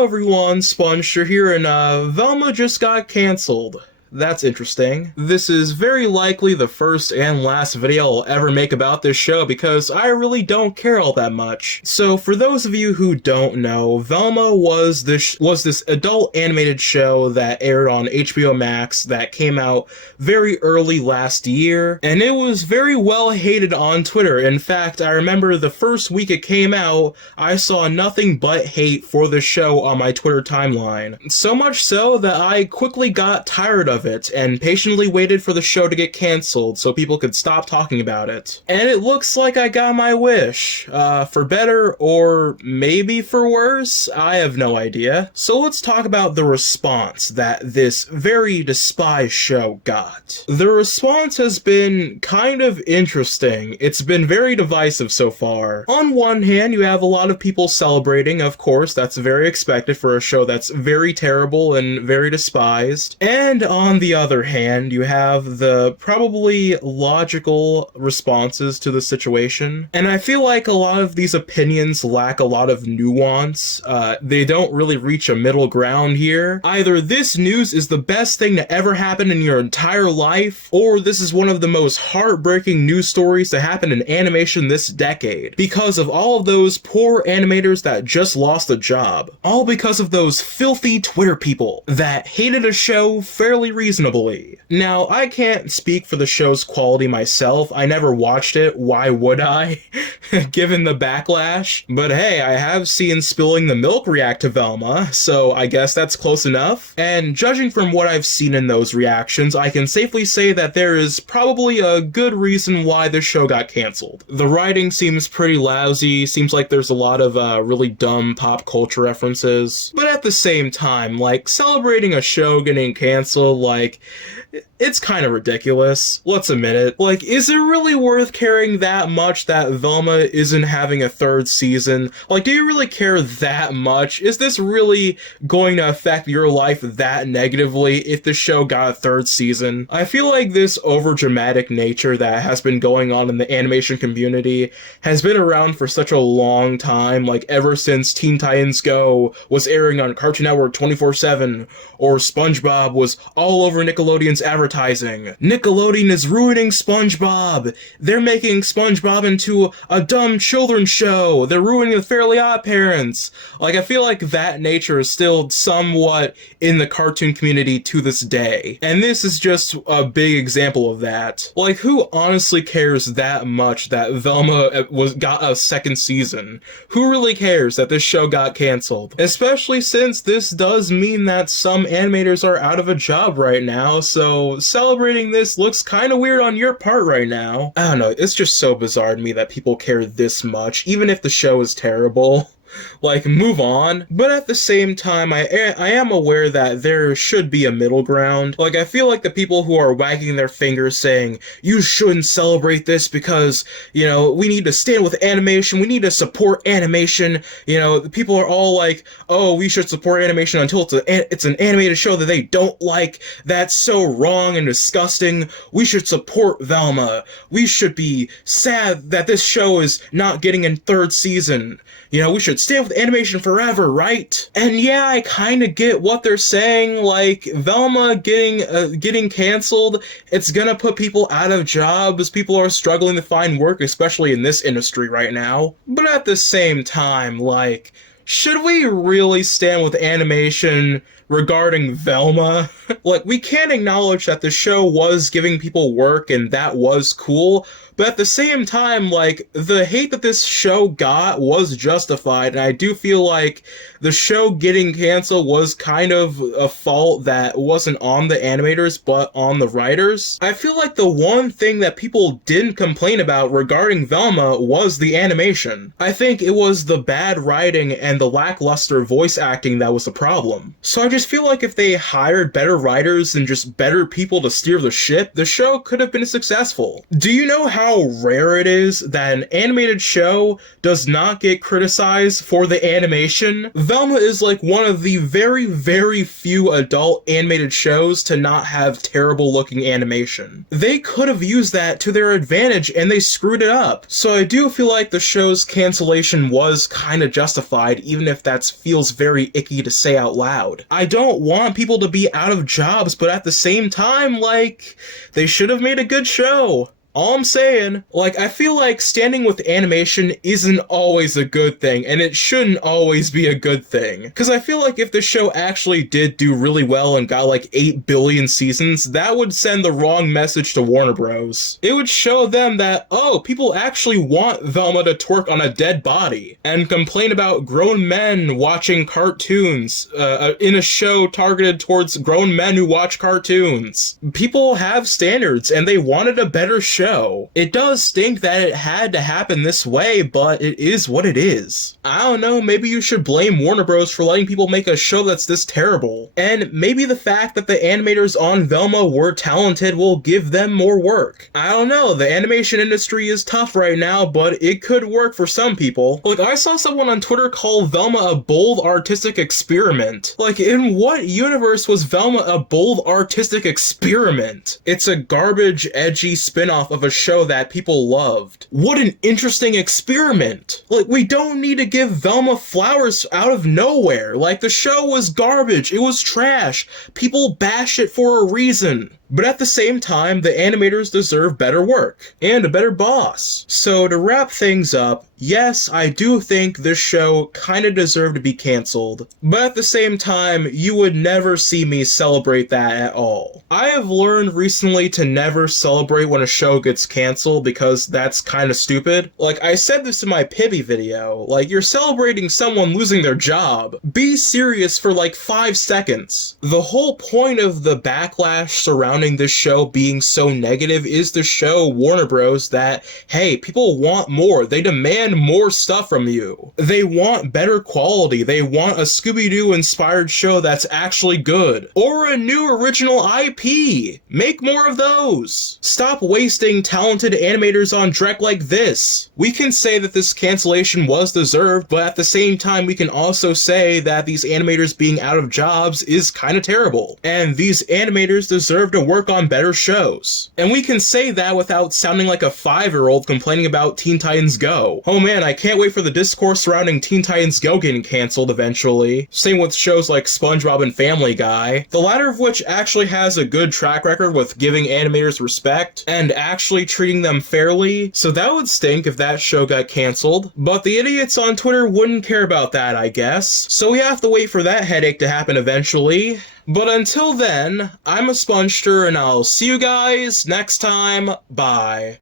Hello everyone, spongestur here, and Velma just got cancelled. That's interesting. This is very likely the first and last video I'll ever make about this show because I really don't care all that much. So for those of you who don't know, Velma was this adult animated show that aired on HBO Max that came out very early last year, and it was very well hated on Twitter. In fact, I remember the first week it came out, I saw nothing but hate for the show on my Twitter timeline. So much so that I quickly got tired of it and patiently waited for the show to get cancelled so people could stop talking about it. And it looks like I got my wish. For better or maybe for worse, I have no idea. So let's talk about the response that this very despised show got. The response has been kind of interesting. It's been very divisive so far. On one hand, you have a lot of people celebrating, of course, that's very expected for a show that's very terrible and very despised. And on the other hand, you have the probably logical responses to the situation. And I feel like a lot of these opinions lack a lot of nuance. They don't really reach a middle ground here. Either this news is the best thing to ever happen in your entire life, or this is one of the most heartbreaking news stories to happen in animation this decade, because of all of those poor animators that just lost a job. All because of those filthy Twitter people that hated a show fairly reasonably. Now, I can't speak for the show's quality myself. I never watched it. Why would I? Given the backlash. But hey, I have seen Spilling the Milk react to Velma, so I guess that's close enough. And judging from what I've seen in those reactions, I can safely say that there is probably a good reason why this show got cancelled. The writing seems pretty lousy, seems like there's a lot of really dumb pop culture references. But at the same time, like, celebrating a show getting cancelled, like, it's kind of ridiculous. Let's admit it. Like, is it really worth caring that much that Velma isn't having a third season? Like, do you really care that much? Is this really going to affect your life that negatively if the show got a third season? I feel like this overdramatic nature that has been going on in the animation community has been around for such a long time, like ever since Teen Titans Go was airing on Cartoon Network 24/7, or SpongeBob was all over Nickelodeon's advertising. Nickelodeon is ruining SpongeBob. They're making SpongeBob into a dumb children's show. They're ruining the Fairly Odd Parents. Like, I feel like that nature is still somewhat in the cartoon community to this day. And this is just a big example of that. Like, who honestly cares that much that Velma got a second season? Who really cares that this show got canceled? Especially since this does mean that some animators are out of a job right now, so celebrating this looks kind of weird on your part right now. I don't know, it's just so bizarre to me that people care this much, even if the show is terrible. Like, move on. But at the same time, I am aware that there should be a middle ground. Like, I feel like the people who are wagging their fingers saying, you shouldn't celebrate this because, you know, we need to stand with animation, we need to support animation, you know, the people are all like, oh, we should support animation until it's an animated show that they don't like. That's so wrong and disgusting. We should support Velma. We should be sad that this show is not getting a third season. You know, we should stand with animation forever, right? And yeah, I kind of get what they're saying. Like, Velma getting canceled, it's gonna put people out of jobs. People are struggling to find work, especially in this industry right now. But at the same time, like, should we really stand with animation regarding Velma? Like, we can't acknowledge that the show was giving people work and that was cool, but at the same time, like, the hate that this show got was justified, and I do feel like the show getting canceled was kind of a fault that wasn't on the animators, but on the writers. I feel like the one thing that people didn't complain about regarding Velma was the animation. I think it was the bad writing and the lackluster voice acting that was the problem. So I just feel like if they hired better writers and just better people to steer the ship, the show could have been successful. Do you know how rare it is that an animated show does not get criticized for the animation? Velma is like one of the very, very few adult animated shows to not have terrible looking animation. They could have used that to their advantage and they screwed it up. So I do feel like the show's cancellation was kind of justified, side, even if that feels very icky to say out loud. I don't want people to be out of jobs, but at the same time, like, they should have made a good show. All I'm saying, like, I feel like standing with animation isn't always a good thing, and it shouldn't always be a good thing. Because I feel like if the show actually did do really well and got like 8 billion seasons, that would send the wrong message to Warner Bros. It would show them that, oh, people actually want Velma to twerk on a dead body, and complain about grown men watching cartoons in a show targeted towards grown men who watch cartoons. People have standards, and they wanted a better show. It does stink that it had to happen this way, but it is what it is. I don't know, maybe you should blame Warner Bros. For letting people make a show that's this terrible. And maybe the fact that the animators on Velma were talented will give them more work. I don't know, the animation industry is tough right now, but it could work for some people. Like, I saw someone on Twitter call Velma a bold artistic experiment. Like, in what universe was Velma a bold artistic experiment? It's a garbage, edgy spin-off of a show that people loved. What an interesting experiment. Like, we don't need to give Velma flowers out of nowhere. Like, the show was garbage. It was trash. People bash it for a reason. But at the same time, the animators deserve better work, and a better boss. So to wrap things up, yes, I do think this show kinda deserved to be cancelled, but at the same time, you would never see me celebrate that at all. I have learned recently to never celebrate when a show gets cancelled because that's kinda stupid. Like, I said this in my Pibby video, like, you're celebrating someone losing their job. Be serious for like 5 seconds. The whole point of the backlash surrounding this show being so negative is to show Warner Bros. That, hey, people want more. They demand more stuff from you. They want better quality. They want a Scooby-Doo inspired show that's actually good. Or a new original IP. Make more of those. Stop wasting talented animators on dreck like this. We can say that this cancellation was deserved, but at the same time we can also say that these animators being out of jobs is kinda terrible. And these animators deserve to work on better shows. And we can say that without sounding like a 5-year-old complaining about Teen Titans Go. Oh man, I can't wait for the discourse surrounding Teen Titans Go getting cancelled eventually. Same with shows like SpongeBob and Family Guy, the latter of which actually has a good track record with giving animators respect and actually treating them fairly, so that would stink if that show got cancelled. But the idiots on Twitter wouldn't care about that, I guess. So we have to wait for that headache to happen eventually. But until then, I'm a spongestur and I'll see you guys next time. Bye.